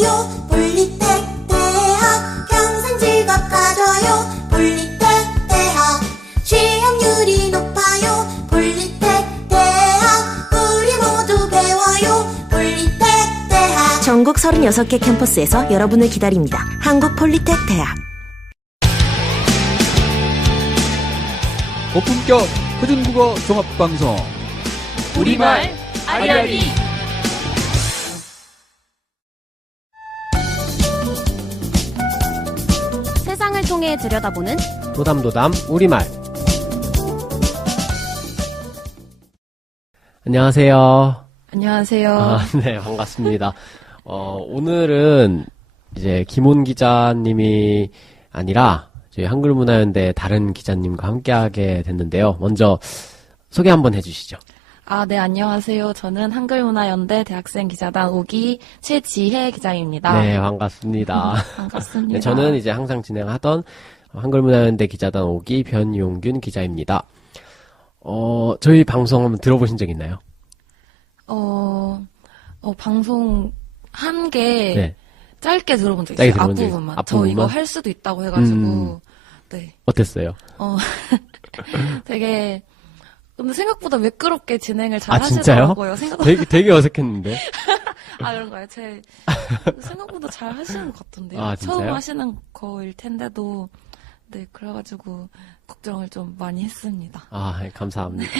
가져요. 폴리텍 대학 평생 즐겁 가져요. 폴리텍 대학 취업률이 높아요. 폴리텍 대학 우리 모두 배워요. 폴리텍 대학 전국 36개 캠퍼스에서 여러분을 기다립니다. 한국 폴리텍 대학. 고품격 표준국어 종합방송 우리말 알려리. 세상을 통해 들여다보는 도담도담 우리말. 안녕하세요. 안녕하세요. 네, 반갑습니다. 오늘은 이제 김온 기자님이 아니라 저희 한글문화연대 다른 기자님과 함께하게 됐는데요. 먼저 소개 한번 해주시죠. 네, 안녕하세요. 저는 한글문화연대 대학생 기자단 5기 최지혜 기자입니다. 네, 반갑습니다. 반갑습니다. 네, 저는 이제 항상 진행하던 한글문화연대 기자단 5기 변용균 기자입니다. 저희 방송 한번 들어보신 적 있나요? 방송 한 게 네. 짧게 들어본 적 있어요. 짧게 들어본 적 앞부분만. 저 앞부분만? 이거 할 수도 있다고 해가지고. 네. 어땠어요? 되게 근데 생각보다 매끄럽게 진행을 잘 진짜요? 하시더라고요. 생각보다. 되게 어색했는데. 그런가요? 생각보다 잘 하시는 것 같은데요. 진짜요? 처음 하시는 거일 텐데도, 네, 그래가지고, 걱정을 좀 많이 했습니다. 네, 감사합니다.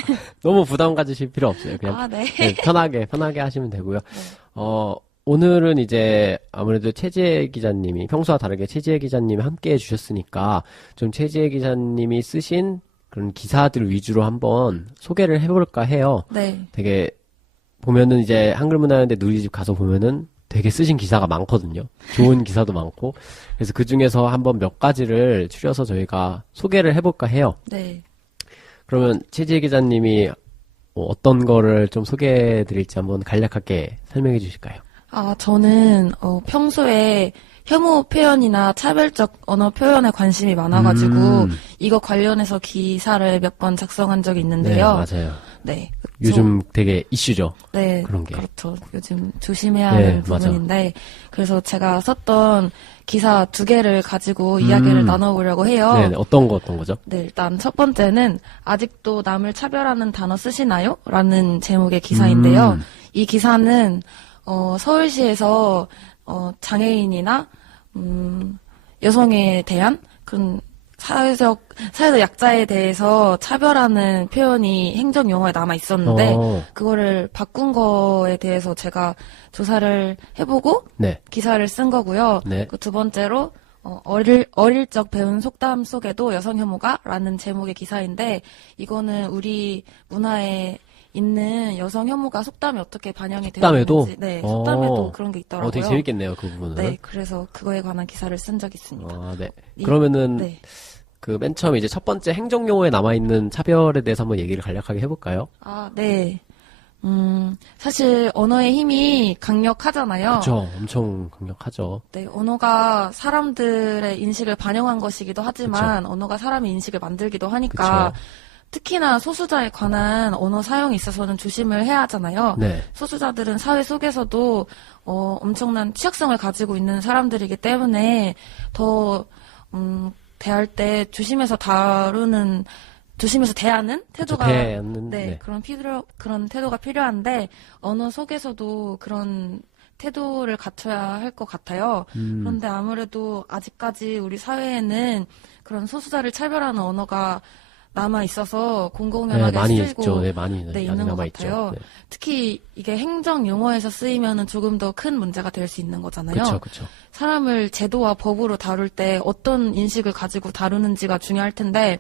너무 부담 가지실 필요 없어요. 그냥 네. 네, 편하게 하시면 되고요. 네. 오늘은 이제 아무래도 최지혜 기자님이 평소와 다르게 최지혜 기자님이 함께 해주셨으니까 좀 최지혜 기자님이 쓰신 그런 기사들 위주로 한번 소개를 해볼까 해요. 네. 되게 보면은 이제 한글문화연대 누리집 가서 보면은 되게 쓰신 기사가 많거든요. 좋은 기사도 많고. 그래서 그 중에서 한번 몇 가지를 추려서 저희가 소개를 해볼까 해요. 네. 그러면 최지혜 기자님이 어떤 거를 좀 소개해 드릴지 한번 간략하게 설명해 주실까요? 저는, 평소에 혐오 표현이나 차별적 언어 표현에 관심이 많아가지고, 이거 관련해서 기사를 몇 번 작성한 적이 있는데요. 네, 맞아요. 네. 요즘 되게 이슈죠. 네. 그런 게. 그렇죠. 요즘 조심해야 하는 부분인데, 그래서 제가 썼던 기사 2개를 가지고 이야기를 나눠보려고 해요. 네, 어떤 거죠? 네, 일단 첫 번째는 아직도 남을 차별하는 단어 쓰시나요? 라는 제목의 기사인데요. 이 기사는 서울시에서 장애인이나 여성에 대한 그런 사회적 약자에 대해서 차별하는 표현이 행정 용어에 남아 있었는데 그거를 바꾼 거에 대해서 제가 조사를 해보고 네. 기사를 쓴 거고요. 네. 그 두 번째로 어릴 적 배운 속담 속에도 여성 혐오가라는 제목의 기사인데 이거는 우리 문화에 있는 여성 혐오가 속담에 어떻게 반영이 되어 있는지, 네, 속담에도 그런 게 있더라고요. 되게 재밌겠네요, 그 부분은. 네, 그래서 그거에 관한 기사를 쓴 적이 있습니다. 네. 그러면은 네. 그 맨 처음에 이제 첫 번째 행정용어에 남아 있는 차별에 대해서 한번 얘기를 간략하게 해볼까요? 네. 사실 언어의 힘이 강력하잖아요. 그렇죠, 엄청 강력하죠. 네, 언어가 사람들의 인식을 반영한 것이기도 하지만 언어가 사람의 인식을 만들기도 하니까. 그쵸. 특히나 소수자에 관한 언어 사용에 있어서는 조심을 해야 하잖아요. 네. 소수자들은 사회 속에서도 엄청난 취약성을 가지고 있는 사람들이기 때문에 더 대할 때 조심해서 대하는 태도가 그런 태도가 필요한데 언어 속에서도 그런 태도를 갖춰야 할 것 같아요. 그런데 아무래도 아직까지 우리 사회에는 그런 소수자를 차별하는 언어가 남아 있어서 공공연하게 많이 쓰이고 있죠. 네, 많이 있는 것 같아요. 네. 특히 이게 행정 용어에서 쓰이면은 조금 더 큰 문제가 될 수 있는 거잖아요. 그렇죠. 사람을 제도와 법으로 다룰 때 어떤 인식을 가지고 다루는지가 중요할 텐데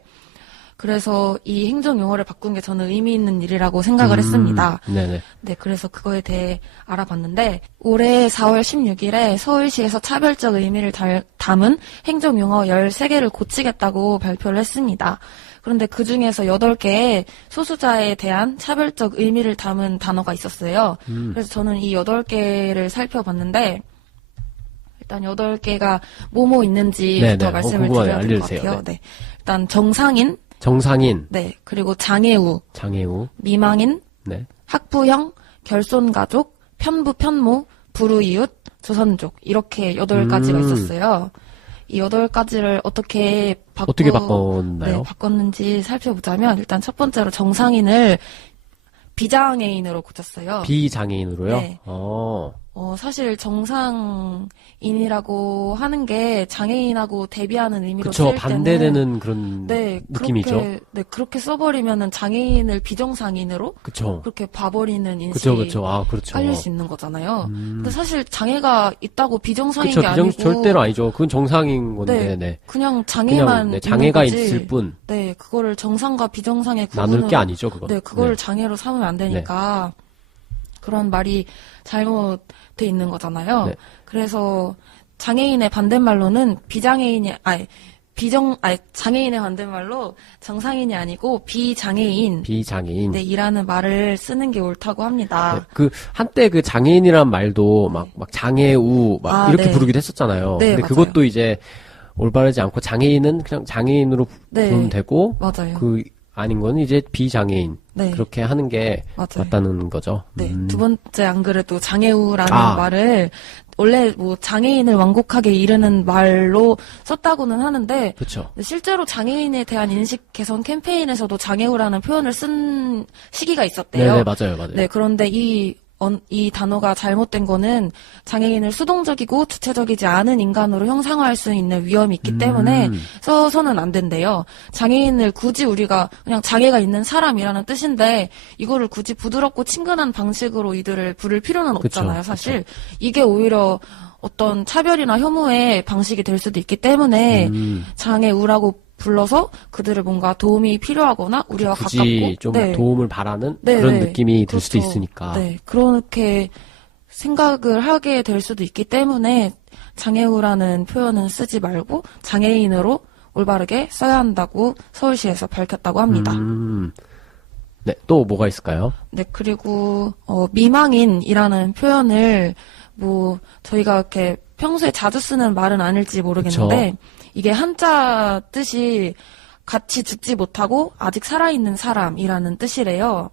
그래서 이 행정 용어를 바꾼 게 저는 의미 있는 일이라고 생각을 했습니다. 네네. 네, 그래서 그거에 대해 알아봤는데 올해 4월 16일에 서울시에서 차별적 의미를 담은 행정 용어 13개를 고치겠다고 발표를 했습니다. 그런데 그 중에서 8개의 소수자에 대한 차별적 의미를 담은 단어가 있었어요. 그래서 저는 이 8개를 살펴봤는데 일단 8개가 뭐뭐 있는지부터 말씀을 드려야 될 것 같아요. 네. 일단 정상인. 네. 그리고 장애우. 장애우. 미망인. 네. 학부형. 결손가족. 편부 편모. 불우이웃, 조선족 이렇게 8가지가 있었어요. 이 8가지를 어떻게 바꿨나요? 네, 바꿨는지 살펴보자면 일단 첫 번째로 정상인을 비장애인으로 고쳤어요. 비장애인으로요? 네. 사실 정상인이라고 하는 게 장애인하고 대비하는 의미로 그쵸, 쓸 때는 반대되는 그런 네, 느낌이죠. 그렇게 써버리면은 장애인을 비정상인으로 그쵸. 그렇게 봐버리는 인식이 그쵸. 아, 그렇죠. 깔릴 수 있는 거잖아요. 근데 사실 장애가 있다고 비정상인 그쵸, 게 아니고 절대로 아니죠. 그건 정상인 건데, 네. 그냥 장애만 그냥, 장애가 있는 거지. 있을 뿐. 네, 그거를 정상과 비정상의 나눌 게 아니죠, 그건. 네, 그거를 장애로 삼으면 안 되니까 그런 말이 잘못돼 있는 거잖아요. 네. 그래서 장애인의 반대말로는 장애인의 반대말로 정상인이 아니고 비장애인. 네, 이라는 말을 쓰는 게 옳다고 합니다. 네, 한때 장애인이란 말도 막 장애우, 이렇게 네. 부르기도 했었잖아요. 네, 근데 맞아요. 그것도 이제 올바르지 않고 장애인은 그냥 장애인으로 부르면 되고, 맞아요. 아닌 거는 이제 비장애인. 네. 그렇게 하는 게 맞아요. 맞다는 거죠. 네, 두 번째 안 그래도 장애우라는 아. 말을 원래 뭐 장애인을 완곡하게 이르는 말로 썼다고는 하는데 그렇죠. 실제로 장애인에 대한 인식 개선 캠페인에서도 장애우라는 표현을 쓴 시기가 있었대요. 네, 맞아요. 네, 그런데 이 단어가 잘못된 거는 장애인을 수동적이고 주체적이지 않은 인간으로 형상화할 수 있는 위험이 있기 때문에 써서는 안 된대요. 장애인을 굳이 우리가 그냥 장애가 있는 사람이라는 뜻인데 이거를 굳이 부드럽고 친근한 방식으로 이들을 부를 필요는 없잖아요, 사실. 이게 오히려 어떤 차별이나 혐오의 방식이 될 수도 있기 때문에 장애우라고 불러서 그들을 뭔가 도움이 필요하거나 우리와 굳이 가깝고 좀 도움을 바라는 그런 느낌이 들 수도 있으니까. 네, 그렇게 생각을 하게 될 수도 있기 때문에 장애우라는 표현은 쓰지 말고 장애인으로 올바르게 써야 한다고 서울시에서 밝혔다고 합니다. 네, 또 뭐가 있을까요? 네, 그리고 미망인이라는 표현을 저희가 이렇게 평소에 자주 쓰는 말은 아닐지 모르겠는데 이게 한자 뜻이 같이 죽지 못하고 아직 살아있는 사람이라는 뜻이래요.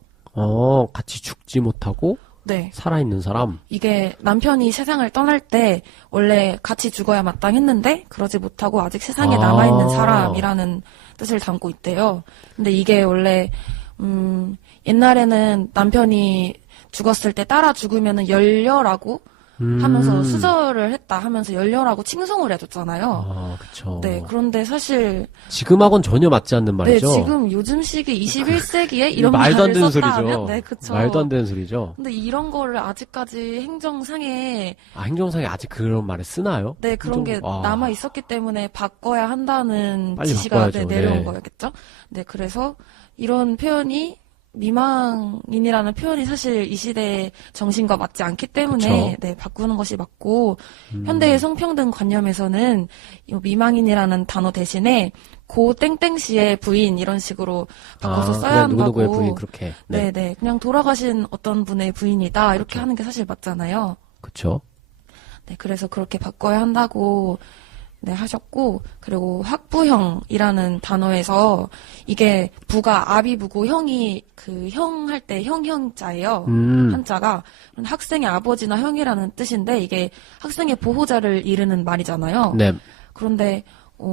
같이 죽지 못하고 네. 살아있는 사람. 이게 남편이 세상을 떠날 때 원래 같이 죽어야 마땅했는데 그러지 못하고 아직 세상에 남아있는 사람이라는 뜻을 담고 있대요. 근데 이게 원래 옛날에는 남편이 죽었을 때 따라 죽으면은 열려라고 하면서 수절을 했다 하면서 열려라고 칭송을 해줬잖아요. 그쵸. 네, 그런데 사실 지금하고는 전혀 맞지 않는 말이죠. 네, 지금 요즘 시기 21세기에 이런 말도 안 말을 되는 썼다면 소리죠. 네, 그쵸. 말도 안 되는 소리죠. 근데 이런 거를 아직까지 행정상에 행정상에 아직 그런 말을 쓰나요? 네, 그런 게 남아 있었기 때문에 바꿔야 한다는 빨리 지시가 바꿔야죠. 내려온 네. 거였겠죠. 네, 그래서 이런 표현이 미망인이라는 표현이 사실 이 시대의 정신과 맞지 않기 때문에 그쵸. 네, 바꾸는 것이 맞고 현대의 성평등 관념에서는 이 미망인이라는 단어 대신에 고 땡땡씨의 부인 이런 식으로 바꿔서 써야 그냥 한다고. 누구누구의 부인 그렇게. 네, 네. 그냥 돌아가신 어떤 분의 부인이다 이렇게 하는 게 사실 맞잖아요. 그렇죠. 네, 그래서 그렇게 바꿔야 한다고 네, 하셨고, 그리고 학부형이라는 단어에서 이게 부가 아비부고 형이 형 할 때 형자예요. 한자가. 학생의 아버지나 형이라는 뜻인데 이게 학생의 보호자를 이르는 말이잖아요. 네. 그런데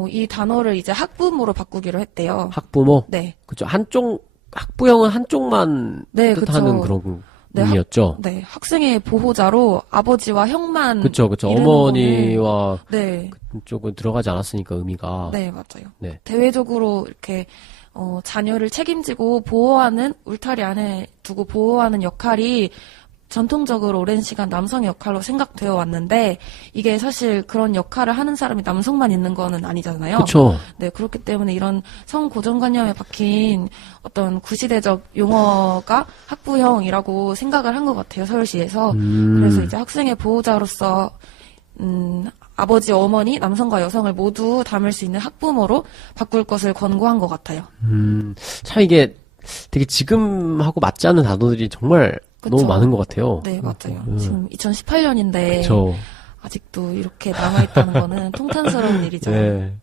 이 단어를 이제 학부모로 바꾸기로 했대요. 학부모? 네. 그죠. 학부형은 한쪽만 네, 뜻하는 그쵸. 그런 네, 의미였죠. 네, 학생의 보호자로 아버지와 형만 그쵸. 이르는 어머니와 네. 그쪽은 들어가지 않았으니까 의미가. 네, 맞아요. 네. 대외적으로 이렇게 자녀를 책임지고 보호하는 울타리 안에 두고 보호하는 역할이 전통적으로 오랜 시간 남성의 역할로 생각되어 왔는데 이게 사실 그런 역할을 하는 사람이 남성만 있는 거는 아니잖아요. 그쵸. 네, 그렇기 때문에 이런 성 고정관념에 박힌 어떤 구시대적 용어가 학부형이라고 생각을 한 것 같아요, 서울시에서. 그래서 이제 학생의 보호자로서 아버지, 어머니, 남성과 여성을 모두 담을 수 있는 학부모로 바꿀 것을 권고한 것 같아요. 참 이게 되게 지금하고 맞지 않는 단어들이 정말 그쵸? 너무 많은 것 같아요. 네, 맞아요. 지금 2018년인데 그쵸. 아직도 이렇게 남아있다는 거는 통탄스러운 일이죠. 네.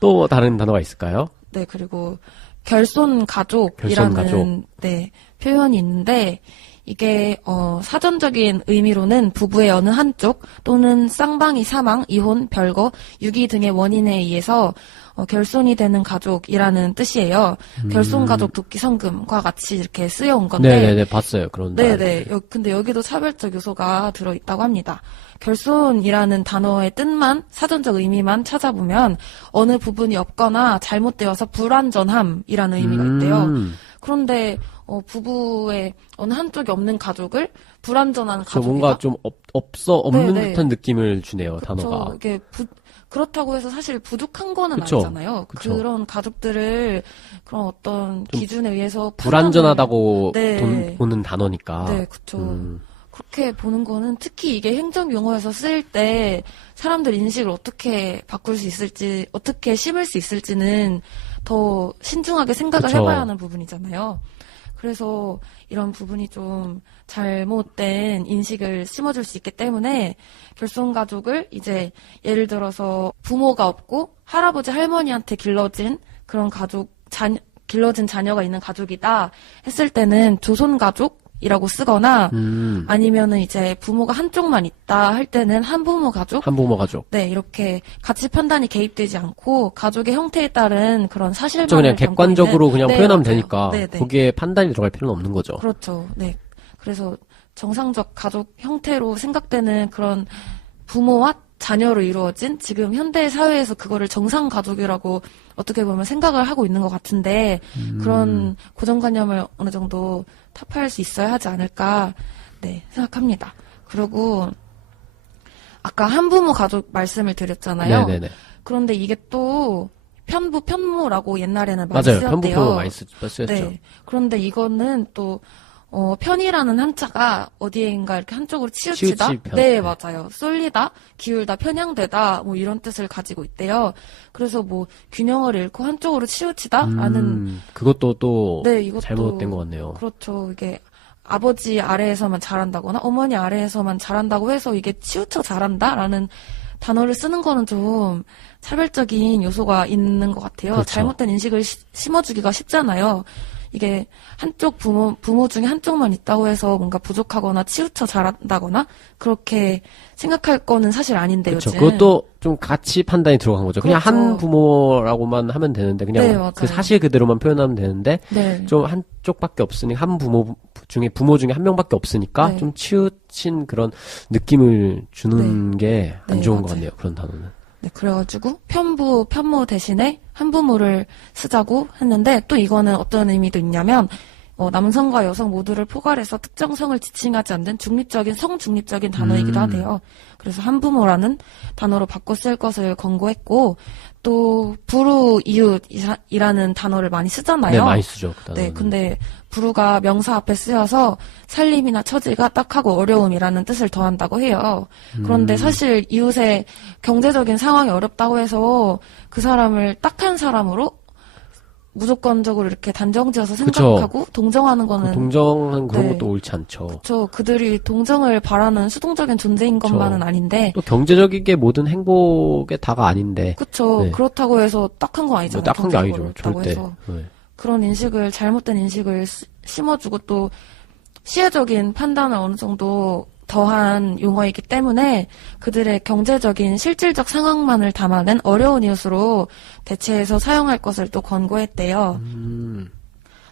또 다른 단어가 있을까요? 네, 그리고 결손가족이라는 결손가족. 네, 표현이 있는데 이게 사전적인 의미로는 부부의 어느 한쪽 또는 쌍방이 사망, 이혼, 별거, 유기 등의 원인에 의해서 결손이 되는 가족이라는 뜻이에요. 결손가족 돕기 성금과 같이 이렇게 쓰여온 건데. 네네네, 봤어요. 그런 네네. 근데 여기도 차별적 요소가 들어있다고 합니다. 결손이라는 단어의 뜻만, 사전적 의미만 찾아보면 어느 부분이 없거나 잘못되어서 불완전함이라는 의미가 있대요. 그런데 부부의 어느 한쪽이 없는 가족을 불완전한 가족이다. 뭔가 좀 없는 네네. 듯한 느낌을 주네요, 그쵸. 단어가. 이게 그렇다고 해서 사실 부족한 거는 그쵸. 아니잖아요. 그쵸. 그런 가족들을 그런 어떤 기준에 의해서 불완전하다고 네. 보는 단어니까. 네, 그쵸. 그렇게 보는 거는 특히 이게 행정 용어에서 쓰일 때 사람들 인식을 어떻게 바꿀 수 있을지, 어떻게 심을 수 있을지는 더 신중하게 생각을 그쵸. 해봐야 하는 부분이잖아요. 그래서 이런 부분이 좀 잘못된 인식을 심어줄 수 있기 때문에 결손가족을 이제 예를 들어서 부모가 없고 할아버지 할머니한테 길러진 그런 길러진 자녀가 있는 가족이다 했을 때는 조손가족이라고 쓰거나 아니면은 이제 부모가 한쪽만 있다 할 때는 한부모 가족 한부모 가족. 네, 이렇게 가치 판단이 개입되지 않고 가족의 형태에 따른 그런 사실만을 그냥 객관적으로 그냥 네, 표현하면 맞아요. 되니까 네, 네. 거기에 판단이 들어갈 필요는 없는 거죠. 그렇죠. 네. 그래서 정상적 가족 형태로 생각되는 그런 부모와 자녀로 이루어진 지금 현대 사회에서 그거를 정상 가족이라고 어떻게 보면 생각을 하고 있는 것 같은데 그런 고정관념을 어느 정도 타파할 수 있어야 하지 않을까 네, 생각합니다. 그리고 아까 한부모 가족 말씀을 드렸잖아요. 네네네. 그런데 이게 또 편부, 편모라고 옛날에는 많이 맞아요. 쓰였대요. 편부편모 많이 쓰였죠. 네. 그런데 이거는 또 편이라는 한자가 어디인가 이렇게 한쪽으로 치우치다. 치우칠 편. 네, 맞아요. 쏠리다, 기울다, 편향되다, 뭐 이런 뜻을 가지고 있대요. 그래서 뭐 균형을 잃고 한쪽으로 치우치다라는 그것도 또 네, 이것도 잘못된 것 같네요. 그렇죠. 이게 아버지 아래에서만 잘한다거나 어머니 아래에서만 잘한다고 해서 이게 치우쳐 잘한다라는 단어를 쓰는 거는 좀 차별적인 요소가 있는 것 같아요. 그렇죠. 잘못된 인식을 심어주기가 쉽잖아요. 이게 한쪽 부모 중에 한쪽만 있다고 해서 뭔가 부족하거나 치우쳐 잘한다거나 그렇게 생각할 거는 사실 아닌데 그렇죠. 요즘. 그것도 좀 가치 판단이 들어간 거죠. 그냥 그렇죠. 한 부모라고만 하면 되는데 그냥 네, 맞아요. 그 사실 그대로만 표현하면 되는데 네. 좀 한쪽밖에 없으니까 한 부모 중에 한 명밖에 없으니까 네. 좀 치우친 그런 느낌을 주는 게 안 네, 좋은 것 맞아요. 같네요. 그런 단어는. 네, 그래가지고 편부, 편모 대신에 한부모를 쓰자고 했는데 또 이거는 어떤 의미도 있냐면 남성과 여성 모두를 포괄해서 특정성을 지칭하지 않는 중립적인 성중립적인 단어이기도 하대요. 그래서 한부모라는 단어로 바꿔 쓸 것을 권고했고 또 부루 이웃이라는 단어를 많이 쓰잖아요. 네, 많이 쓰죠. 그 단어는. 네, 근데 부루가 명사 앞에 쓰여서 살림이나 처지가 딱하고 어려움이라는 뜻을 더한다고 해요. 그런데 사실 이웃의 경제적인 상황이 어렵다고 해서 그 사람을 딱한 사람으로 무조건적으로 이렇게 단정지어서 생각하고 동정하는 거는 동정한 그런 네. 것도 옳지 않죠. 그들이 동정을 바라는 수동적인 존재인 것만은 아닌데 또 경제적인 게 모든 행복의 다가 아닌데. 그쵸. 네. 그렇다고 해서 딱한 거 아니잖아요. 뭐 딱한 게 아니죠. 경제적으로 절대. 해서. 네. 그런 인식을 잘못된 인식을 심어주고 또 시혜적인 판단을 어느 정도 더한 용어이기 때문에 그들의 경제적인 실질적 상황만을 담아낸 어려운 이웃으로 대체해서 사용할 것을 또 권고했대요.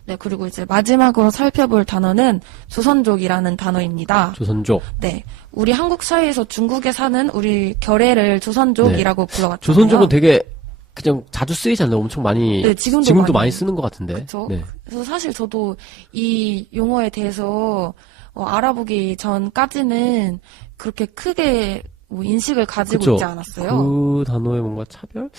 네, 그리고 이제 마지막으로 살펴볼 단어는 조선족이라는 단어입니다. 조선족. 네, 우리 한국 사회에서 중국에 사는 우리 결애를 조선족이라고 불러왔잖아요. 조선족은 되게 그냥 자주 쓰이지 않나요? 엄청 많이. 네, 지금도 많이 쓰는 것 같은데. 그렇죠. 네. 그래서 사실 저도 이 용어에 대해서 알아보기 전까지는 그렇게 크게 뭐 인식을 가지고 그쵸. 있지 않았어요. 그 단어에 뭔가 차별?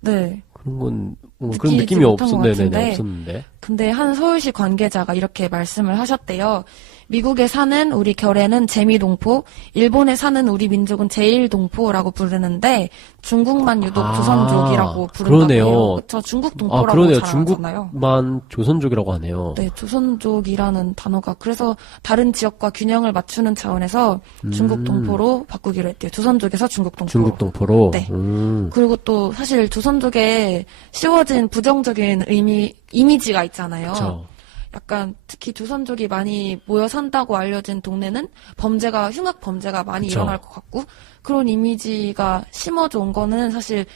네. 그런 건, 그런 느끼지 느낌이 못한 것 같은데. 없었는데. 근데 한 서울시 관계자가 이렇게 말씀을 하셨대요. 미국에 사는 우리 결애는 재미동포, 일본에 사는 우리 민족은 제일동포라고 부르는데 중국만 유독 조선족이라고 부른다고 그러네요. 해요. 그쵸? 중국 동포라고 그러네요. 잘 안 하잖아요. 중국만 조선족이라고 하네요. 네, 조선족이라는 단어가 그래서 다른 지역과 균형을 맞추는 차원에서 중국 동포로 바꾸기로 했대요. 조선족에서 중국 동포로. 중국 동포로. 네. 그리고 또 사실 조선족에 씌워진 부정적인 이미지가 있잖아요. 그쵸. 약간 특히 조선족이 많이 모여 산다고 알려진 동네는 흉악 범죄가 많이 그쵸. 일어날 것 같고 그런 이미지가 심어져 온 거는 사실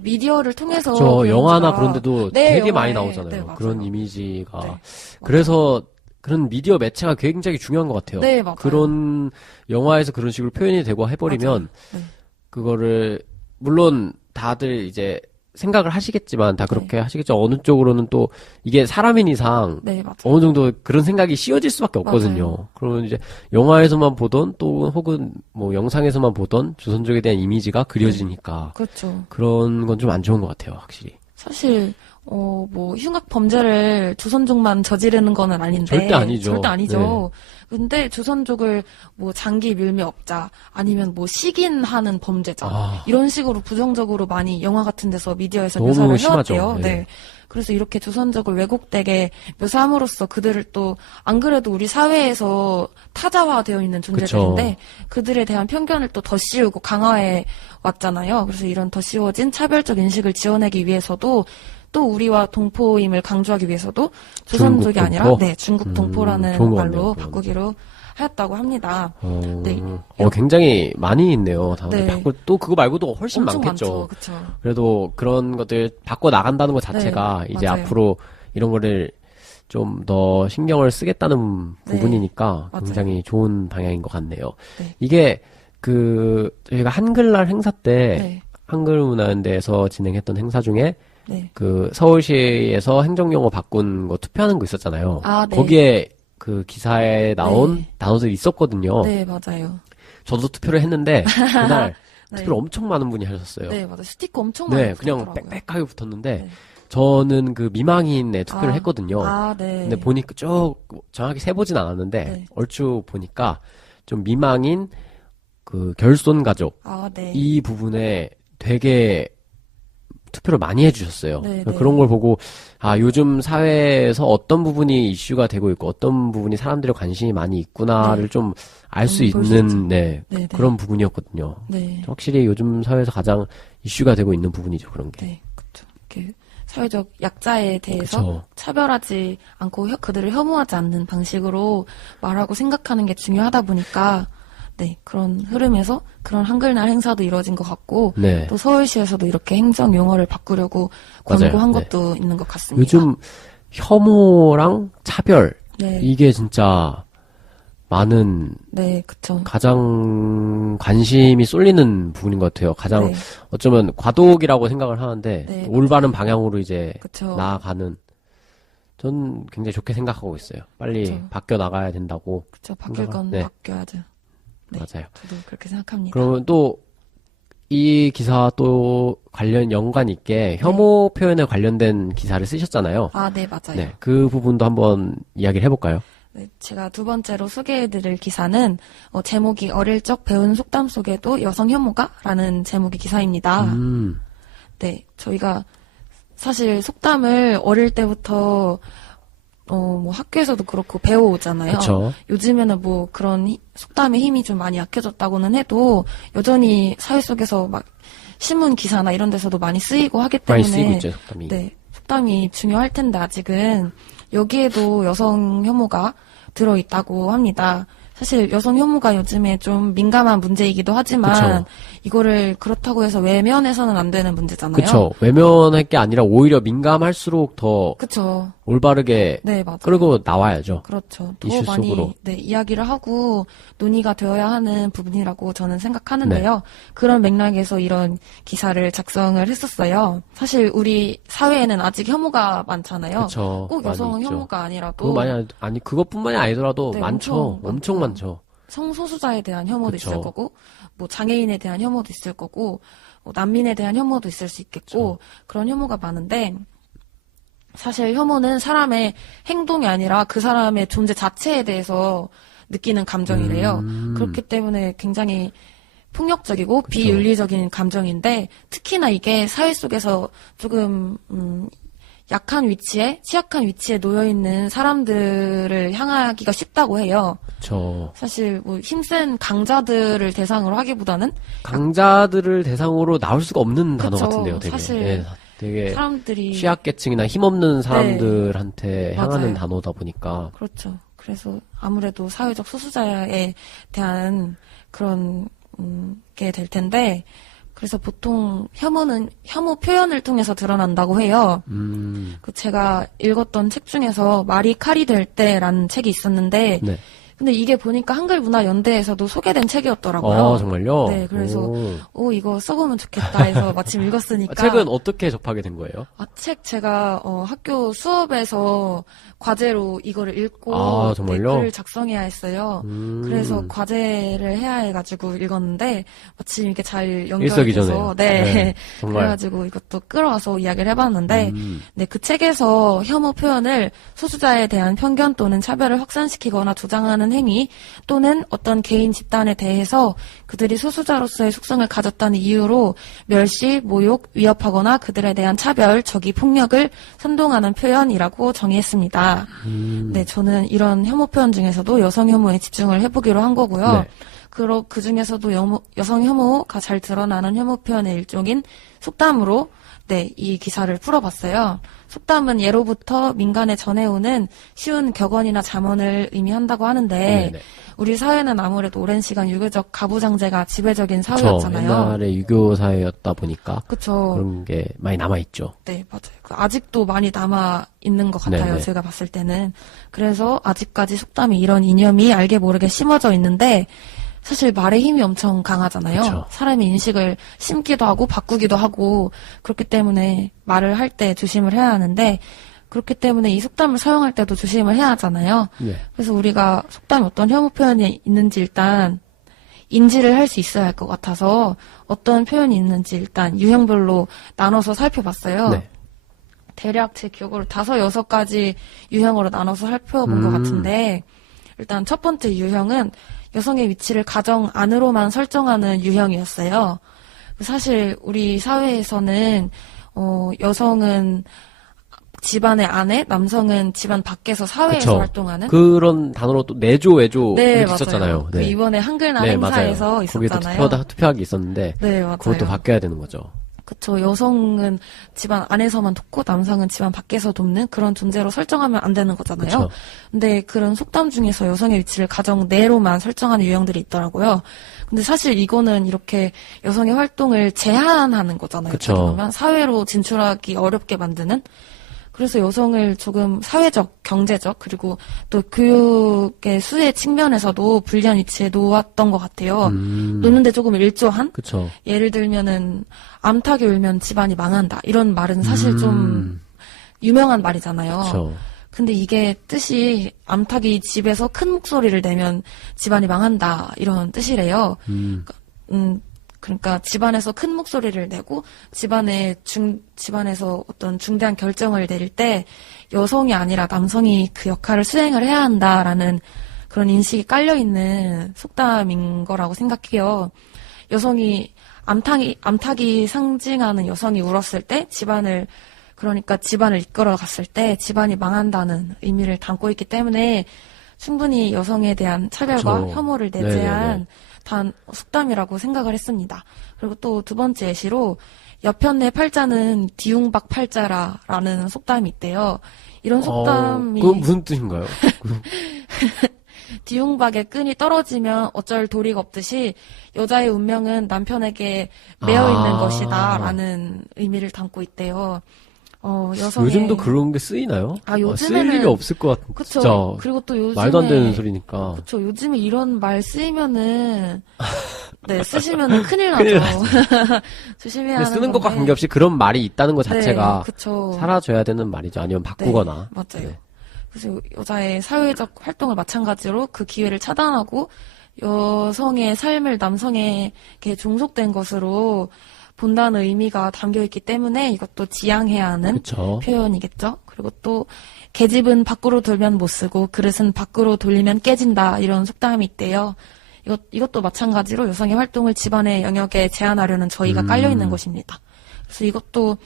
미디어를 통해서 저 영화나 그런지가- 그런 데도 네, 되게 영화에, 많이 나오잖아요. 네, 맞아요. 그런 이미지가. 네, 그래서 그런 미디어 매체가 굉장히 중요한 것 같아요. 네, 맞아요. 그런 영화에서 그런 식으로 표현이 되고 해버리면 맞아요. 네. 그거를 물론 다들 이제 생각을 하시겠지만 다 그렇게 하시겠죠. 어느 쪽으로는 또 이게 사람인 이상 네, 맞아요. 어느 정도 그런 생각이 씌워질 수밖에 없거든요. 맞아요. 그러면 이제 영화에서만 보던 또 혹은 뭐 영상에서만 보던 조선족에 대한 이미지가 그려지니까 그렇죠. 그런 건 좀 안 좋은 것 같아요, 확실히. 사실 뭐 흉악 범죄를 조선족만 저지르는 거는 아닌데 절대 아니죠. 절대 아니죠. 근데 조선족을 뭐 장기 밀매업자 아니면 뭐 식인하는 범죄자 아. 이런 식으로 부정적으로 많이 영화 같은 데서 미디어에서 너무 묘사를 심하죠. 해왔대요. 네. 네. 그래서 이렇게 조선족을 왜곡되게 묘사함으로써 그들을 또 안 그래도 우리 사회에서 타자화되어 있는 존재들인데 그들에 대한 편견을 또 더 씌우고 강화해 왔잖아요. 그래서 이런 더 씌워진 차별적 인식을 지어내기 위해서도 또 우리와 동포임을 강조하기 위해서도 조선족이 중국 아니라 동포? 중국 동포라는 좋은 것 말로 같네요, 그건. 바꾸기로 하였다고 합니다. 네. 굉장히 많이 있네요. 네. 또 그거 말고도 훨씬 엄청 많겠죠. 많죠. 그렇죠. 그래도 그런 것들 바꿔 나간다는 것 자체가 네, 이제 맞아요. 앞으로 이런 거를 좀 더 신경을 쓰겠다는 네, 부분이니까 맞아요. 굉장히 좋은 방향인 것 같네요. 네. 이게 저희가 한글날 행사 때 네. 한글문화연대에서 진행했던 행사 중에 네. 그 서울시에서 행정용어 바꾼 거 투표하는 거 있었잖아요. 아, 네. 거기에 그 기사에 나온 네. 단어들이 있었거든요. 네, 맞아요. 저도 투표를 했는데 그날 네. 투표를 엄청 많은 분이 하셨어요. 네, 맞아요. 스티커 엄청 많이 네, 그냥 붙었더라고요. 빽빽하게 붙었는데 네. 저는 그 미망인에 투표를 아, 했거든요. 아, 네. 근데 보니까 쭉 정확히 세보진 않았는데 네. 얼추 보니까 좀 미망인 그 결손 가족 아, 네. 이 부분에 되게 투표를 많이 해주셨어요. 네, 네. 그런 걸 보고 요즘 사회에서 어떤 부분이 이슈가 되고 있고 어떤 부분이 사람들의 관심이 많이 있구나를 네. 좀 알 수 볼수 있죠. 있는 네, 네. 그런 부분이었거든요. 네. 확실히 요즘 사회에서 가장 이슈가 되고 있는 부분이죠, 그런 게. 네, 그렇죠. 이렇게 사회적 약자에 대해서 그쵸. 차별하지 않고 그들을 혐오하지 않는 방식으로 말하고 생각하는 게 중요하다 보니까 네, 그런 흐름에서 그런 한글날 행사도 이루어진 것 같고 네. 또 서울시에서도 이렇게 행정 용어를 바꾸려고 맞아요. 권고한 네. 것도 있는 것 같습니다. 요즘 혐오랑 차별 네, 이게 진짜 많은 네, 그쵸. 가장 관심이 쏠리는 부분인 것 같아요. 가장 네, 어쩌면 과도기라고 생각을 하는데 네, 올바른 방향으로 이제 그쵸. 나아가는 전 굉장히 좋게 생각하고 있어요. 빨리 그쵸. 바뀌어 나가야 된다고. 그쵸. 바뀔 건 네. 바뀌어야죠. 네, 맞아요. 저도 그렇게 생각합니다. 그러면 또 이 기사 또 관련 연관 있게 혐오 표현에 관련된 기사를 쓰셨잖아요. 아, 네, 맞아요. 네, 그 부분도 한번 이야기를 해볼까요? 네, 제가 두 번째로 소개해드릴 기사는 제목이 어릴 적 배운 속담 속에도 여성 혐오가? 라는 제목의 기사입니다. 네, 저희가 사실 속담을 어릴 때부터 뭐 학교에서도 그렇고 배워오잖아요. 그렇죠. 요즘에는 뭐 그런 속담의 힘이 좀 많이 약해졌다고는 해도 여전히 사회 속에서 막 신문 기사나 이런 데서도 많이 쓰이고 하기 때문에 많이 쓰이고 있죠, 속담이. 네, 속담이 중요할 텐데 아직은 여기에도 여성 혐오가 들어있다고 합니다. 사실 여성 혐오가 요즘에 좀 민감한 문제이기도 하지만 그쵸. 이거를 그렇다고 해서 외면해서는 안 되는 문제잖아요. 그렇죠. 외면할 게 아니라 오히려 민감할수록 더 그쵸. 올바르게 네, 맞아요. 끌고 나와야죠. 그렇죠. 더 이슈 많이 속으로. 네, 이야기를 하고 논의가 되어야 하는 부분이라고 저는 생각하는데요. 그런 맥락에서 이런 기사를 작성을 했었어요. 사실 우리 사회에는 아직 혐오가 많잖아요. 그렇죠. 꼭 여성 혐오가 아니라도 그것뿐만이 아니더라도 네, 많죠. 엄청 많죠. 성소수자에 대한 혐오도 그쵸. 있을 거고, 뭐 장애인에 대한 혐오도 있을 거고, 뭐 난민에 대한 혐오도 있을 수 있겠고, 그런 혐오가 많은데, 사실 혐오는 사람의 행동이 아니라 그 사람의 존재 자체에 대해서 느끼는 감정이래요. 그렇기 때문에 굉장히 폭력적이고 비윤리적인 감정인데, 특히나 이게 사회 속에서 조금, 약한 위치에, 취약한 위치에 놓여있는 사람들을 향하기가 쉽다고 해요. 그렇죠. 사실 뭐 힘센 강자들을 대상으로 하기보다는 강자들을 대상으로 나올 수가 없는 단어 그쵸. 같은데요, 되게. 사실 네, 되게 사람들이 취약계층이나 힘없는 사람들한테 향하는 맞아요. 단어다 보니까. 그렇죠. 그래서 아무래도 사회적 소수자에 대한 그런 게 될 텐데 그래서 보통 혐오 표현을 통해서 드러난다고 해요. 그 제가 읽었던 책 중에서 말이 칼이 될 때라는 책이 있었는데 네. 근데 이게 보니까 한글문화연대에서도 소개된 책이었더라고요. 아, 정말요? 네, 그래서 오. 이거 써보면 좋겠다 해서 마침 읽었으니까. 책은 어떻게 접하게 된 거예요? 책 제가 학교 수업에서 과제로 이거를 읽고 아, 정말요? 글을 작성해야 했어요. 그래서 과제를 해야 해가지고 읽었는데 마침 이게 잘 일석이조네요. 연결돼서 네, 정말. 그래가지고 이것도 끌어와서 이야기를 해봤는데 네, 그 책에서 혐오 표현을 소수자에 대한 편견 또는 차별을 확산시키거나 조장하는 행위 또는 어떤 개인 집단에 대해서 그들이 소수자로서의 속성을 가졌다는 이유로 멸시, 모욕, 위협하거나 그들에 대한 차별, 적이 폭력을 선동하는 표현이라고 정의했습니다. 네, 저는 이런 혐오 표현 중에서도 여성 혐오에 집중을 해보기로 한 거고요. 네. 그 중에서도 여성 혐오가 잘 드러나는 혐오 표현의 일종인 속담으로 네, 이 기사를 풀어봤어요. 속담은 예로부터 민간에 전해오는 쉬운 격언이나 잠언을 의미한다고 하는데 네네. 우리 사회는 아무래도 오랜 시간 유교적 가부장제가 지배적인 그쵸. 사회였잖아요. 옛날에 유교 사회였다 보니까 그쵸. 그런 게 많이 남아있죠. 네, 맞아요. 아직도 많이 남아 있는 것 같아요. 네네. 제가 봤을 때는. 그래서 아직까지 속담이 이런 이념이 알게 모르게 심어져 있는데 사실 말의 힘이 엄청 강하잖아요. 그쵸. 사람의 인식을 심기도 하고 바꾸기도 하고 그렇기 때문에 말을 할 때 조심을 해야 하는데 그렇기 때문에 이 속담을 사용할 때도 조심을 해야 하잖아요. 네. 그래서 우리가 속담에 어떤 혐오 표현이 있는지 일단 인지를 할 수 있어야 할 것 같아서 어떤 표현이 있는지 일단 유형별로 나눠서 살펴봤어요. 네. 대략 제 기억으로 5, 6가지 유형으로 나눠서 살펴본 것 같은데 일단 첫 번째 유형은 여성의 위치를 가정 안으로만 설정하는 유형이었어요. 사실 우리 사회에서는 여성은 집안의 안에, 남성은 집안 밖에서 사회에서 그쵸. 활동하는 그런 단어로 또 내조, 외조 네, 이렇게 맞아요. 있었잖아요. 그 이번에 한글날 네, 행사에서 맞아요. 있었잖아요. 거기도 투표하기 있었는데 네, 맞아요. 그것도 바뀌어야 되는 거죠. 그쵸. 여성은 집안 안에서만 돕고 남성은 집안 밖에서 돕는 그런 존재로 설정하면 안 되는 거잖아요. 그쵸. 근데 그런 속담 중에서 여성의 위치를 가정 내로만 설정하는 유형들이 있더라고요. 근데 사실 이거는 이렇게 여성의 활동을 제한하는 거잖아요. 그쵸. 어떻게 보면 사회로 진출하기 어렵게 만드는. 그래서 여성을 조금 사회적, 경제적, 그리고 또 교육의 수혜 측면에서도 불리한 위치에 놓았던 것 같아요. 놓는데 조금 일조한? 그쵸. 예를 들면은 암탉이 울면 집안이 망한다. 이런 말은 사실 좀 유명한 말이잖아요. 그쵸. 근데 이게 뜻이 암탉이 집에서 큰 목소리를 내면 집안이 망한다. 이런 뜻이래요. 그러니까 집안에서 큰 목소리를 내고 집안에서 어떤 중대한 결정을 내릴 때 여성이 아니라 남성이 그 역할을 수행을 해야 한다라는 그런 인식이 깔려있는 속담인 거라고 생각해요. 암탉이 상징하는 여성이 울었을 때 그러니까 집안을 이끌어 갔을 때 집안이 망한다는 의미를 담고 있기 때문에 충분히 여성에 대한 차별과 그쵸. 혐오를 네네네. 내재한 속담이라고 생각을 했습니다. 그리고 또 두 번째 예시로 여편네 팔자는 디웅박 팔자라라는 속담이 있대요. 이런 속담이 그건 무슨 뜻인가요? 디웅박의 끈이 떨어지면 어쩔 도리가 없듯이 여자의 운명은 남편에게 매여 있는 것이다라는 의미를 담고 있대요. 여성의 요즘도 그런 게 쓰이나요? 요즘에는 쓰일 일이 없을 것 같은. 그쵸. 진짜 그리고 또 요즘에 말도 안 되는 소리니까. 그쵸. 요즘에 이런 말 쓰이면은 네 쓰시면은 큰일 큰일 나죠. 조심해야 근데 하는 쓰는 것과 건데. 관계없이 그런 말이 있다는 것 자체가 네, 그쵸. 사라져야 되는 말이죠. 아니면 바꾸거나. 네, 맞아요. 네. 그래서 여자의 사회적 활동을 마찬가지로 그 기회를 차단하고 여성의 삶을 남성에게 종속된 것으로 본다는 의미가 담겨있기 때문에 이것도 지양해야 하는 그쵸. 표현이겠죠. 그리고 또 계집은 밖으로 돌면 못 쓰고 그릇은 밖으로 돌리면 깨진다 이런 속담이 있대요. 이것도 마찬가지로 여성의 활동을 집안의 영역에 제한하려는 저희가 깔려있는 것입니다. 그래서 이것도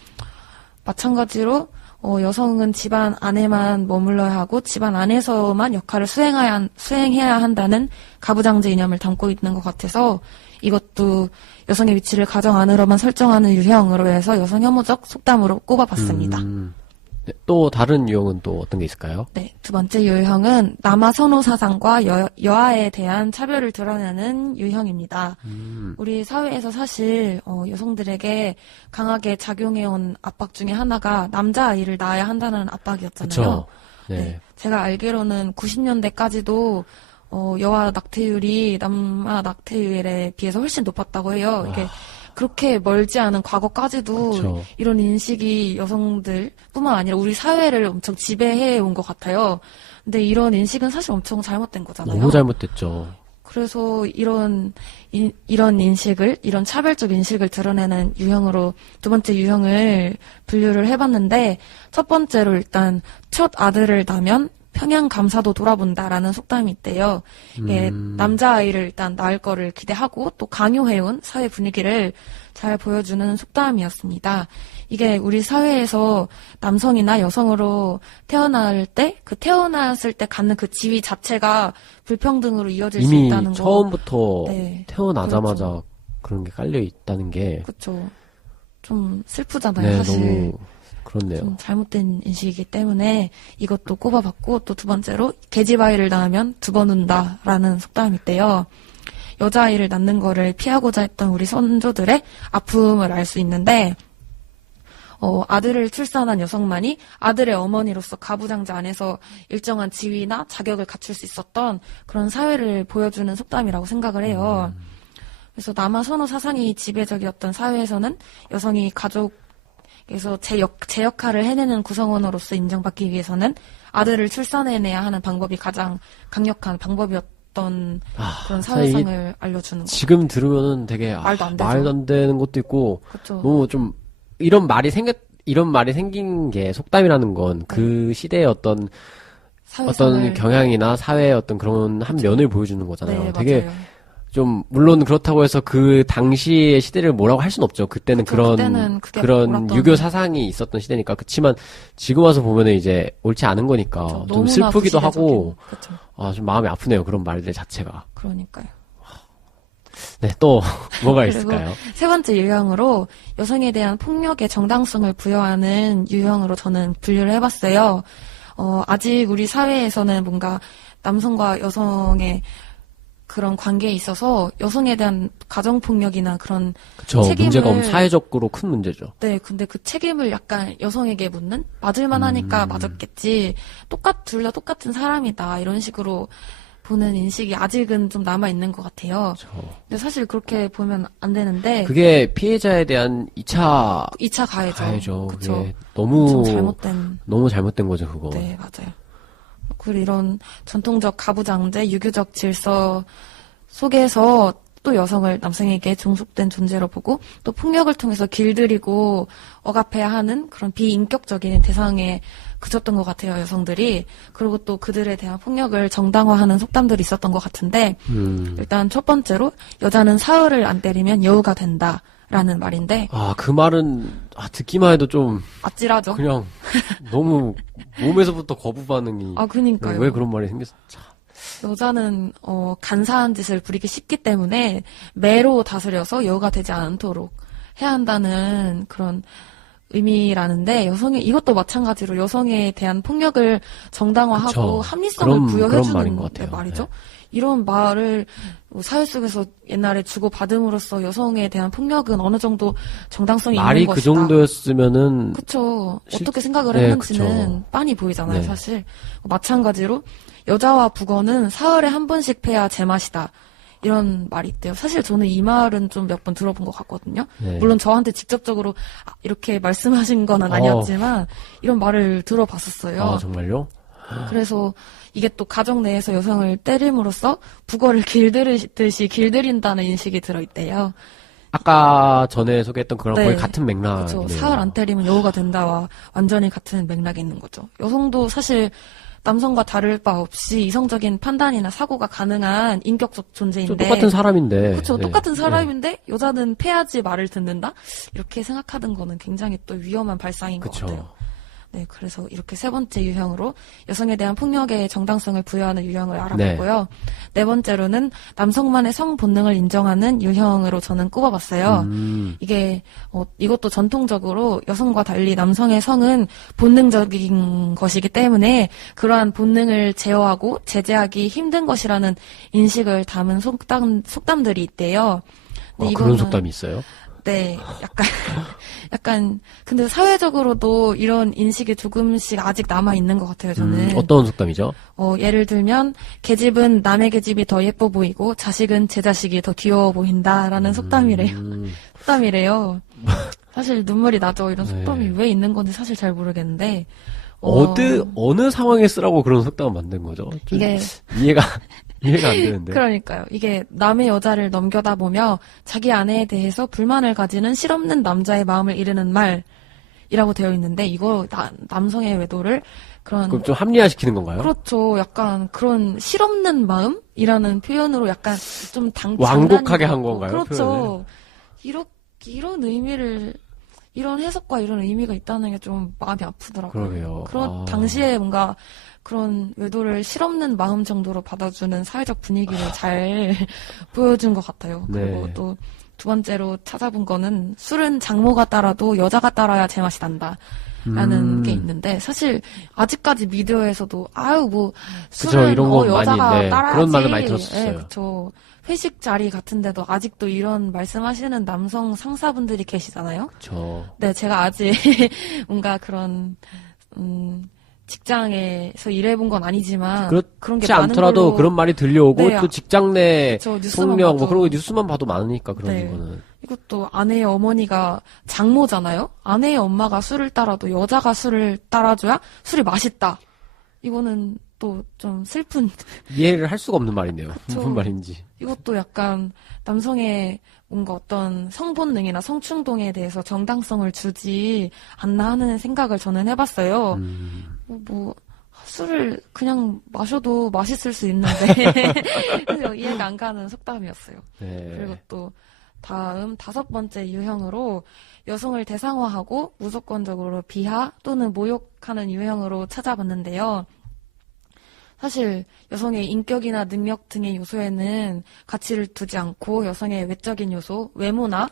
마찬가지로 여성은 집안 안에만 머물러야 하고 집안 안에서만 역할을 수행해야 한다는 가부장제 이념을 담고 있는 것 같아서 이것도 여성의 위치를 가정 안으로만 설정하는 유형으로 해서 여성 혐오적 속담으로 꼽아봤습니다. 네, 또 다른 유형은 또 어떤 게 있을까요? 네, 두 번째 유형은 남아 선호 사상과 여아에 대한 차별을 드러내는 유형입니다. 우리 사회에서 사실 여성들에게 강하게 작용해온 압박 중에 하나가 남자아이를 낳아야 한다는 압박이었잖아요. 그쵸. 네. 네. 제가 알기로는 90년대까지도 여아 낙태율이 남아 낙태율에 비해서 훨씬 높았다고 해요. 이게 그렇게 멀지 않은 과거까지도 그쵸. 이런 인식이 여성들뿐만 아니라 우리 사회를 엄청 지배해 온 것 같아요. 근데 이런 인식은 사실 엄청 잘못된 거잖아요. 너무 잘못됐죠. 그래서 이런 인식을, 이런 차별적 인식을 드러내는 유형으로 두 번째 유형을 분류를 해봤는데, 첫 번째로 일단 첫 아들을 낳으면 평양 감사도 돌아본다라는 속담이 있대요. 이게 남자아이를 일단 낳을 거를 기대하고 또 강요해온 사회 분위기를 잘 보여주는 속담이었습니다. 이게 우리 사회에서 남성이나 여성으로 태어났을 때 갖는 그 지위 자체가 불평등으로 이어질 수 이미 있다는 거. 처음부터 네. 태어나자마자 그렇죠. 그런 게 깔려 있다는 게 그렇죠. 좀 슬프잖아요, 네, 사실. 너무 그렇네요. 좀 잘못된 인식이기 때문에 이것도 꼽아봤고, 또 두 번째로 계집아이를 낳으면 두 번 운다라는 속담이 있대요. 여자아이를 낳는 거를 피하고자 했던 우리 선조들의 아픔을 알 수 있는데, 아들을 출산한 여성만이 아들의 어머니로서 가부장제 안에서 일정한 지위나 자격을 갖출 수 있었던 그런 사회를 보여주는 속담이라고 생각을 해요. 그래서 남아 선호 사상이 지배적이었던 사회에서는 여성이 가족에서 제 역할을 해내는 구성원으로서 인정받기 위해서는 아들을 출산해내야 하는 방법이 가장 강력한 방법이었던 그런 사회상을 알려주는 거. 지금 들으면은 되게 말도 안 되죠. 말도 안 되는 것도 있고 그렇죠. 너무 좀 이런 말이 생긴 게 속담이라는 건 그 시대의 어떤 사회상을 경향이나 사회의 어떤 그런 한 면을 보여주는 거잖아요. 네, 되게 맞아요. 좀 물론 그렇다고 해서 그 당시의 시대를 뭐라고 할 수는 없죠. 그때는 그쵸, 그때는 그게 그런 옳았던- 유교 사상이 있었던 시대니까. 그렇지만 지금 와서 보면은 이제 옳지 않은 거니까 그쵸, 좀 너무나 슬프기도 하고 부시대적인, 그쵸. 좀 마음이 아프네요. 그런 말들 자체가. 그러니까요. 네, 또 뭐가 그리고 있을까요? 세 번째 유형으로 여성에 대한 폭력의 정당성을 부여하는 유형으로 저는 분류를 해봤어요. 아직 우리 사회에서는 뭔가 남성과 여성의 그런 관계에 있어서 여성에 대한 가정폭력이나 그런 그쵸. 책임을- 문제가 사회적으로 큰 문제죠. 네, 근데 그 책임을 약간 여성에게 묻는? 맞을만 하니까 맞았겠지. 둘 다 똑같은 사람이다. 이런 식으로 보는 인식이 아직은 좀 남아있는 것 같아요. 근데 사실 그렇게 보면 안 되는데. 그게 피해자에 대한 2차 가해죠. 그게 그쵸. 너무 엄청 잘못된 거죠, 그거. 네, 맞아요. 그리고 이런 전통적 가부장제, 유교적 질서 속에서 또 여성을 남성에게 종속된 존재로 보고 또 폭력을 통해서 길들이고 억압해야 하는 그런 비인격적인 대상에 그쳤던 것 같아요, 여성들이. 그리고 또 그들에 대한 폭력을 정당화하는 속담들이 있었던 것 같은데 일단 첫 번째로 여자는 사흘을 안 때리면 여우가 된다라는 말인데 그 말은 듣기만 해도 좀 아찔하죠? 그냥 너무 몸에서부터 거부 반응이. 그니까요. 왜 그런 말이 생겼어? 여자는 간사한 짓을 부리기 쉽기 때문에 매로 다스려서 여우가 되지 않도록 해야 한다는 그런 의미라는데 이것도 마찬가지로 여성에 대한 폭력을 정당화하고 그쵸. 합리성을 그런 부여해주는 말인 것 같아요. 말이죠. 네. 이런 말을 사회 속에서 옛날에 주고받음으로써 여성에 대한 폭력은 어느 정도 정당성이 말이 있는 그 것이다. 정도였으면은 그쵸. 어떻게 생각을 네, 했는지는 그쵸. 빤히 보이잖아요, 네. 사실. 마찬가지로 여자와 북어는 사흘에 한 번씩 패야 제맛이다. 이런 말이 있대요. 사실 저는 이 말은 좀 몇 번 들어본 것 같거든요. 네. 물론 저한테 직접적으로 이렇게 말씀하신 건 아니었지만 이런 말을 들어봤었어요. 정말요? 그래서 이게 또 가정 내에서 여성을 때림으로써 북어를 길들이듯이 길들인다는 인식이 들어있대요. 아까 전에 소개했던 그런 네. 거의 같은 맥락이네요. 그렇죠. 사흘 안 때리면 여우가 된다와 완전히 같은 맥락이 있는 거죠. 여성도 사실 남성과 다를 바 없이 이성적인 판단이나 사고가 가능한 인격적 존재인데 똑같은 사람인데. 그렇죠. 네. 똑같은 사람인데 여자는 패야지 말을 듣는다? 이렇게 생각하는 거는 굉장히 또 위험한 발상인 것 그쵸. 같아요. 네, 그래서 이렇게 세 번째 유형으로 여성에 대한 폭력의 정당성을 부여하는 유형을 알아봤고요. 네 번째로는 남성만의 성 본능을 인정하는 유형으로 저는 꼽아봤어요. 이게 이것도 전통적으로 여성과 달리 남성의 성은 본능적인 것이기 때문에 그러한 본능을 제어하고 제재하기 힘든 것이라는 인식을 담은 속담들이 있대요. 근데 그런 속담이 있어요? 네, 약간, 근데 사회적으로도 이런 인식이 조금씩 아직 남아있는 것 같아요, 저는. 어떤 속담이죠? 예를 들면, 계집은 남의 계집이 더 예뻐 보이고, 자식은 제 자식이 더 귀여워 보인다라는 속담이래요. 사실 눈물이 나죠. 이런 속담이 왜 있는 건지 사실 잘 모르겠는데. 어느 상황에 쓰라고 그런 속담을 만든 거죠? 이게, 이해가 안 되는데. 그러니까요. 이게 남의 여자를 넘겨다 보며 자기 아내에 대해서 불만을 가지는 실없는 남자의 마음을 이르는 말이라고 되어 있는데 이거 남성의 외도를 그럼 좀 합리화시키는 건가요? 그렇죠. 약간 그런 실없는 마음이라는 표현으로 약간 좀 완곡하게 한 건가요? 그렇죠. 이런 의미를 이런 해석과 이런 의미가 있다는 게 좀 마음이 아프더라고요. 그러게요. 당시에 뭔가 그런 외도를 실없는 마음 정도로 받아주는 사회적 분위기를 잘 보여준 것 같아요. 네. 그리고 또 두 번째로 찾아본 거는 술은 장모가 따라도 여자가 따라야 제맛이 난다. 라는 게 있는데 사실 아직까지 미디어에서도 술은 이런 거 여자가 많이 따라야지. 그런 말을 많이 들었었어요. 네, 그렇죠. 회식 자리 같은데도 아직도 이런 말씀하시는 남성 상사분들이 계시잖아요. 그렇죠. 네, 제가 아직 뭔가 그런 직장에서 일해본 건 아니지만 그런 게 그렇지 많은 않더라도 걸로 그런 말이 들려오고 네, 또 직장 내 그쵸, 뉴스만 폭력 봐도. 그런 거 뉴스만 봐도 많으니까 그런 네. 거는. 이것도 아내의 어머니가 장모잖아요. 아내의 엄마가 술을 따라도 여자가 술을 따라줘야 술이 맛있다. 이거는 또 좀 슬픈 이해를 할 수가 없는 말이네요. 그쵸. 무슨 말인지. 이것도 약간 남성의 뭔가 어떤 성본능이나 성충동에 대해서 정당성을 주지 않나 하는 생각을 저는 해봤어요. 술을 그냥 마셔도 맛있을 수 있는데 그래서 이해가 안 가는 속담이었어요. 네. 그리고 또 다음 5번째 유형으로 여성을 대상화하고 무조건적으로 비하 또는 모욕하는 유형으로 찾아봤는데요. 사실 여성의 인격이나 능력 등의 요소에는 가치를 두지 않고 여성의 외적인 요소, 외모만,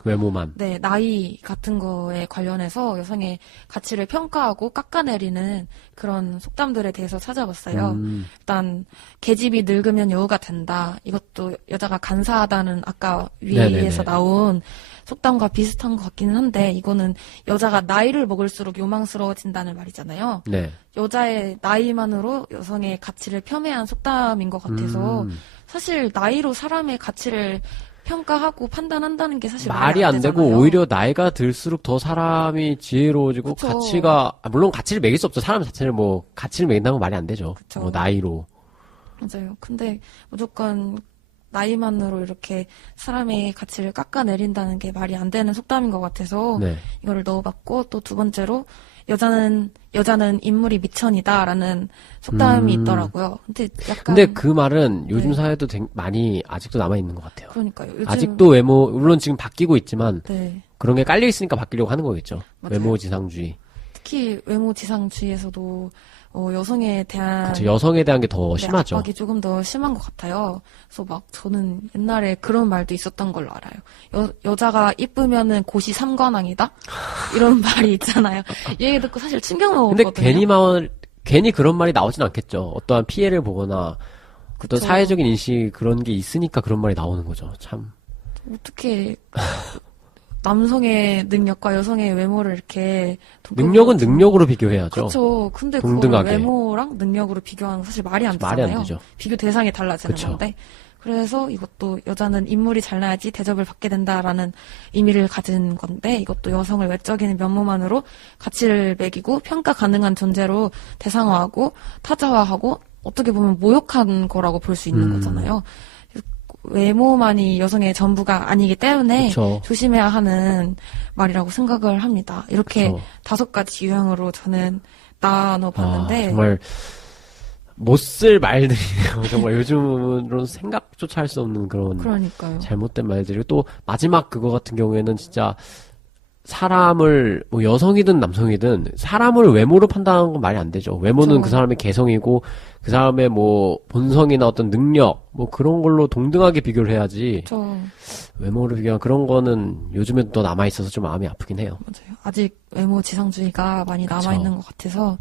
네, 나이 같은 거에 관련해서 여성의 가치를 평가하고 깎아내리는 그런 속담들에 대해서 찾아봤어요. 일단 계집이 늙으면 여우가 된다. 이것도 여자가 간사하다는 아까 위에서 나온 속담과 비슷한 것 같기는 한데 이거는 여자가 나이를 먹을수록 요망스러워진다는 말이잖아요. 네. 여자의 나이만으로 여성의 가치를 폄훼한 속담인 것 같아서 사실 나이로 사람의 가치를 평가하고 판단한다는 게 사실 말이 안 되고 되잖아요. 오히려 나이가 들수록 더 사람이 지혜로워지고 그쵸. 가치가 물론 가치를 매길 수 없죠. 사람 자체를 가치를 매긴다는 건 말이 안 되죠. 그쵸. 나이로. 맞아요. 근데 무조건 나이만으로 이렇게 사람의 가치를 깎아내린다는 게 말이 안 되는 속담인 것 같아서 네. 이거를 넣어봤고 또 두 번째로 여자는 인물이 미천이다라는 속담이 있더라고요. 근데 그 말은 요즘 사회도 많이 아직도 남아 있는 것 같아요. 그러니까요. 요즘 아직도 외모 물론 지금 바뀌고 있지만 네. 그런 게 깔려 있으니까 바뀌려고 하는 거겠죠. 맞아요. 외모 지상주의. 특히 외모 지상주의에서도 여성에 대한 그쵸, 여성에 대한 게 더 심하죠. 압박이 조금 더 심한 것 같아요. 그래서 저는 옛날에 그런 말도 있었던 걸로 알아요. 여자가 이쁘면은 고시 삼관왕이다? 이런 말이 있잖아요. 이 얘기 듣고 사실 충격 먹었거든요. 근데 괜히 그런 말이 나오진 않겠죠. 어떠한 피해를 보거나 어떤 사회적인 인식 그런 게 있으니까 그런 말이 나오는 거죠. 참. 어떻게 남성의 능력과 여성의 외모를 이렇게 능력은 능력으로 비교해야죠. 그렇죠. 근데 동등하게. 그걸 외모랑 능력으로 비교하는 건 사실 말이 안 되잖아요. 말이 안 되죠. 비교 대상이 달라지는 그쵸. 건데. 그래서 이것도 여자는 인물이 잘나야지 대접을 받게 된다라는 의미를 가진 건데 이것도 여성을 외적인 면모만으로 가치를 매기고 평가 가능한 존재로 대상화하고 타자화하고 어떻게 보면 모욕한 거라고 볼 수 있는 거잖아요. 외모만이 여성의 전부가 아니기 때문에 그쵸. 조심해야 하는 말이라고 생각을 합니다. 이렇게 그쵸. 5가지 유형으로 저는 나눠봤는데 정말 못 쓸 말들이네요. 정말 요즘으로는 생각조차 할 수 없는 그런 그러니까요. 잘못된 말들이고 또 마지막 그거 같은 경우에는 진짜 사람을 뭐 여성이든 남성이든 사람을 외모로 판단하는 건 말이 안 되죠. 외모는 그쵸. 그 사람의 개성이고 그 사람의 뭐 본성이나 어떤 능력 뭐 그런 걸로 동등하게 비교를 해야지 저 외모로 비교한 그런 거는 요즘에도 더 남아 있어서 좀 마음이 아프긴 해요. 맞아요. 아직 외모 지상주의가 많이 그쵸. 남아 있는 것 같아서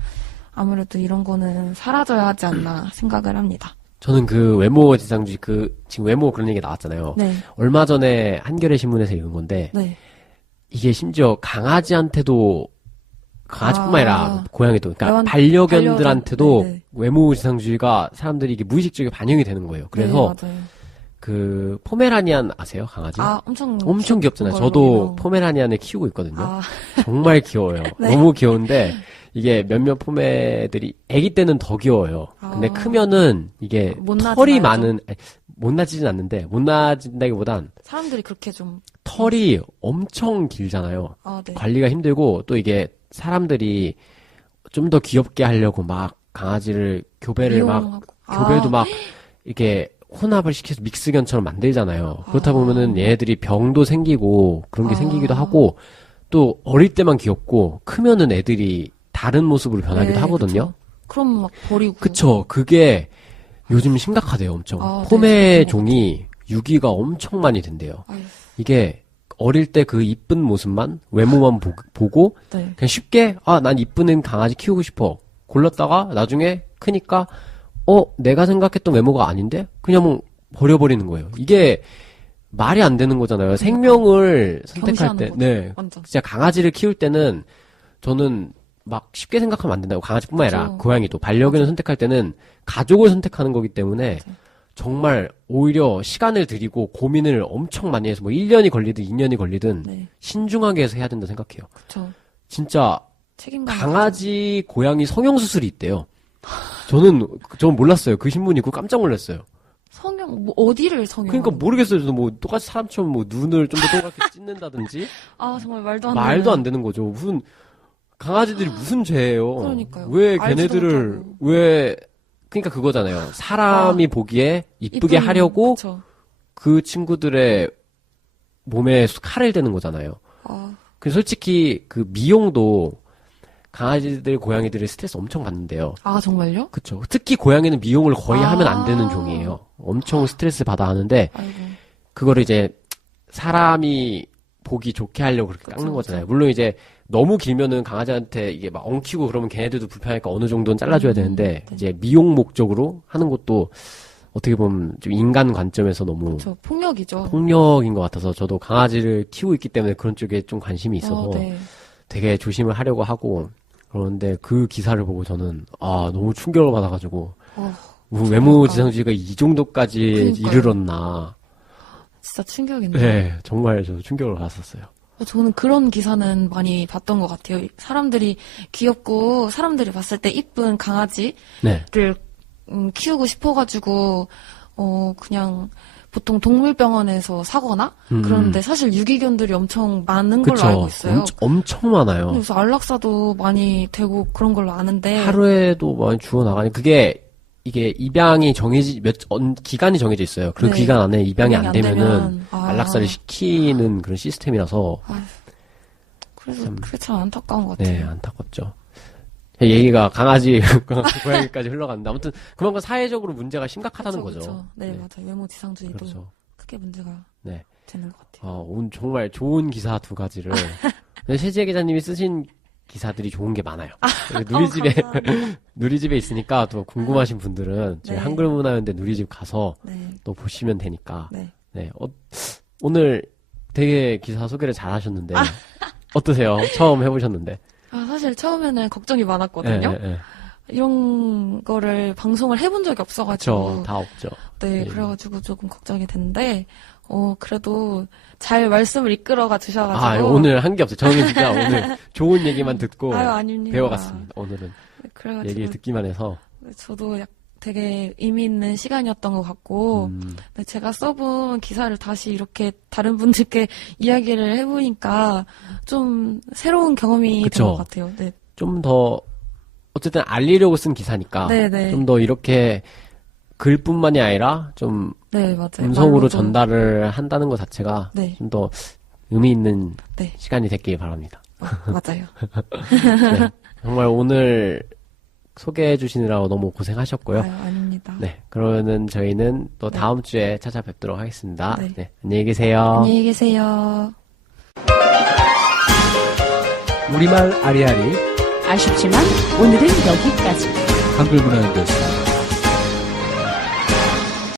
아무래도 이런 거는 사라져야 하지 않나 생각을 합니다. 저는 그 외모 지상주의 지금 외모 그런 얘기 나왔잖아요. 네, 얼마 전에 한겨레 신문에서 읽은 건데 네. 이게 심지어 강아지뿐만 아니라 고양이도 그러니까 반려견들한테도 네네. 외모 지상주의가 사람들이 이게 무의식적으로 반영이 되는 거예요. 그래서 네, 맞아요. 그 포메라니안 아세요? 강아지? 엄청 귀엽잖아요. 걸로 저도 유명. 포메라니안을 키우고 있거든요. 아, 정말 귀여워요. 네. 너무 귀여운데 이게 몇몇 포메들이 아기 때는 더 귀여워요. 근데 아. 크면은 이게 못나지나요, 털이 좀? 많은 아니, 못나지진 않는데 못나진다기보단 사람들이 그렇게 좀, 털이 엄청 길잖아요. 네. 관리가 힘들고 또 이게 사람들이 좀 더 귀엽게 하려고 막 강아지를 교배도 막 이렇게 혼합을 시켜서 믹스견처럼 만들잖아요. 그렇다 보면은 얘네들이 병도 생기고 그런 게 생기기도 하고 또 어릴 때만 귀엽고 크면은 애들이 다른 모습으로 변하기도 네, 하거든요. 그쵸. 그럼 막 버리고. 그쵸. 그게 요즘 심각하대요, 엄청. 네, 포메 저도 종이 유기가 엄청 많이 된대요. 아유, 이게 어릴 때 그 이쁜 모습만 외모만 보고 네. 그냥 쉽게 난 이쁜 강아지 키우고 싶어 골랐다가 나중에 크니까 내가 생각했던 외모가 아닌데 그냥 버려버리는 거예요. 이게 말이 안 되는 거잖아요. 생명을 선택할 때, 경시하는 거죠. 네, 완전. 진짜 강아지를 키울 때는 저는 막 쉽게 생각하면 안 된다고. 강아지뿐만 아니라 그쵸. 고양이도 반려견을 선택할 때는 가족을 선택하는 거기 때문에 정말 오히려 시간을 들이고 고민을 엄청 많이 해서 뭐 1년이 걸리든 2년이 걸리든 네. 신중하게 해서 해야 된다 생각해요. 그쵸. 진짜 책임감. 강아지, 고양이 성형수술이 있대요. 저는 몰랐어요. 그 신문 읽고 깜짝 놀랐어요. 성형, 뭐, 어디를 성형? 그러니까 모르겠어요. 저도 뭐 똑같이 사람처럼 뭐 눈을 좀 더 동그랗게 찢는다든지 정말 말도 안 말도 안 되는 거죠. 무슨 강아지들이 무슨 죄예요. 그러니까요. 왜 알지도 걔네들을 못하고. 왜 그러니까 그거잖아요. 사람이 보기에 이쁘게 이쁜, 하려고 그쵸. 그 친구들의 몸에 칼을 대는 거잖아요. 그 솔직히 그 미용도 강아지들, 고양이들의 스트레스 엄청 받는데요. 정말요? 그쵸. 특히 고양이는 미용을 거의 하면 안 되는 종이에요. 엄청 스트레스 받아 하는데, 아이고. 그거를 이제 사람이 보기 좋게 하려고 그렇게 깎는 거잖아요. 물론 이제 너무 길면은 강아지한테 이게 막 엉키고 그러면 걔네들도 불편하니까 어느 정도는 잘라줘야 되는데, 네. 이제 미용 목적으로 하는 것도 어떻게 보면 좀 인간 관점에서 너무 저 폭력이죠. 폭력인 것 같아서 저도 강아지를 키우고 있기 때문에 그런 쪽에 좀 관심이 있어서 네. 되게 조심을 하려고 하고 그런데 그 기사를 보고 저는 너무 충격을 받아가지고 외모 지상주의가 이 정도까지 그러니까요. 이르렀나. 진짜 충격인데. 네, 정말 저 충격을 받았어요. 저는 그런 기사는 많이 봤던 것 같아요. 사람들이 귀엽고 사람들이 봤을 때 이쁜 강아지를 네, 키우고 싶어가지고 그냥 보통 동물병원에서 사거나 그런데 사실 유기견들이 엄청 많은 걸로 그쵸. 알고 있어요. 엄청 많아요. 그래서 안락사도 많이 되고 그런 걸로 아는데 하루에도 많이 주워 나가니 이게 입양이 기간이 정해져 있어요. 그 네. 기간 안에 입양이 안 되면은 되면, 안락사를 시키는 그런 시스템이라서 그래서 그게 참 안타까운 것 같아요. 네, 안타깝죠. 얘기가 강아지, 고양이까지 흘러갔는데 아무튼 그만큼 사회적으로 문제가 심각하다는 그쵸, 거죠. 그쵸. 네, 맞아요. 외모 지상주의도 그렇죠. 크게 문제가 네. 되는 것 같아요. 오늘 정말 좋은 기사 두 가지를 최지혜 기자님이 쓰신 기사들이 좋은 게 많아요. 누리집에 감사합니다. 누리집에 있으니까 또 궁금하신 분들은 저희 네. 한글문화연대 누리집 가서 네, 또 보시면 되니까. 네. 네. 오늘 되게 기사 소개를 잘 하셨는데 어떠세요? 처음 해보셨는데. 사실 처음에는 걱정이 많았거든요. 네. 이런 거를 방송을 해본 적이 없어가지고. 그렇죠. 다 없죠. 네, 예. 그래가지고 조금 걱정이 됐는데, 그래도 잘 말씀을 이끌어가 주셔가지고. 오늘 한 게 없어요. 저는 진짜 오늘 좋은 얘기만 듣고 아닙니다. 배워갔습니다. 오늘은 네, 그래가지고 얘기를 듣기만 해서. 저도 되게 의미 있는 시간이었던 것 같고, 네, 제가 써본 기사를 다시 이렇게 다른 분들께 이야기를 해보니까 좀 새로운 경험이 된 그쵸. 것 같아요. 네, 좀 더 어쨌든 알리려고 쓴 기사니까 네네. 좀 더 이렇게 글뿐만이 아니라 좀 네, 맞아요. 음성으로 말로도. 전달을 한다는 것 자체가 네. 좀 더 의미 있는 네. 시간이 됐길 바랍니다. 맞아요. 네, 정말 오늘 소개해 주시느라고 너무 고생하셨고요. 아유, 아닙니다. 네, 그러면은 저희는 또 네. 다음 주에 찾아뵙도록 하겠습니다. 네. 네, 안녕히 계세요. 안녕히 계세요. 우리말 아리아리 아쉽지만 오늘은 여기까지. 한글문화연구였습니다.